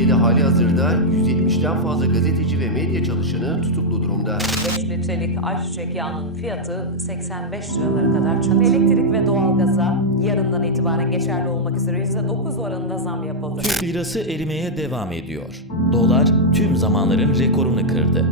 Türkiye'de hali hazırda 170'ten fazla gazeteci ve medya çalışanı tutuklu durumda. 5 litrelik ayçiçek yağının fiyatı 85 liralara kadar çıktı. Elektrik ve doğalgaza yarından itibaren geçerli olmak üzere %9 oranında zam yapıldı. Türk lirası erimeye devam ediyor. Dolar tüm zamanların rekorunu kırdı.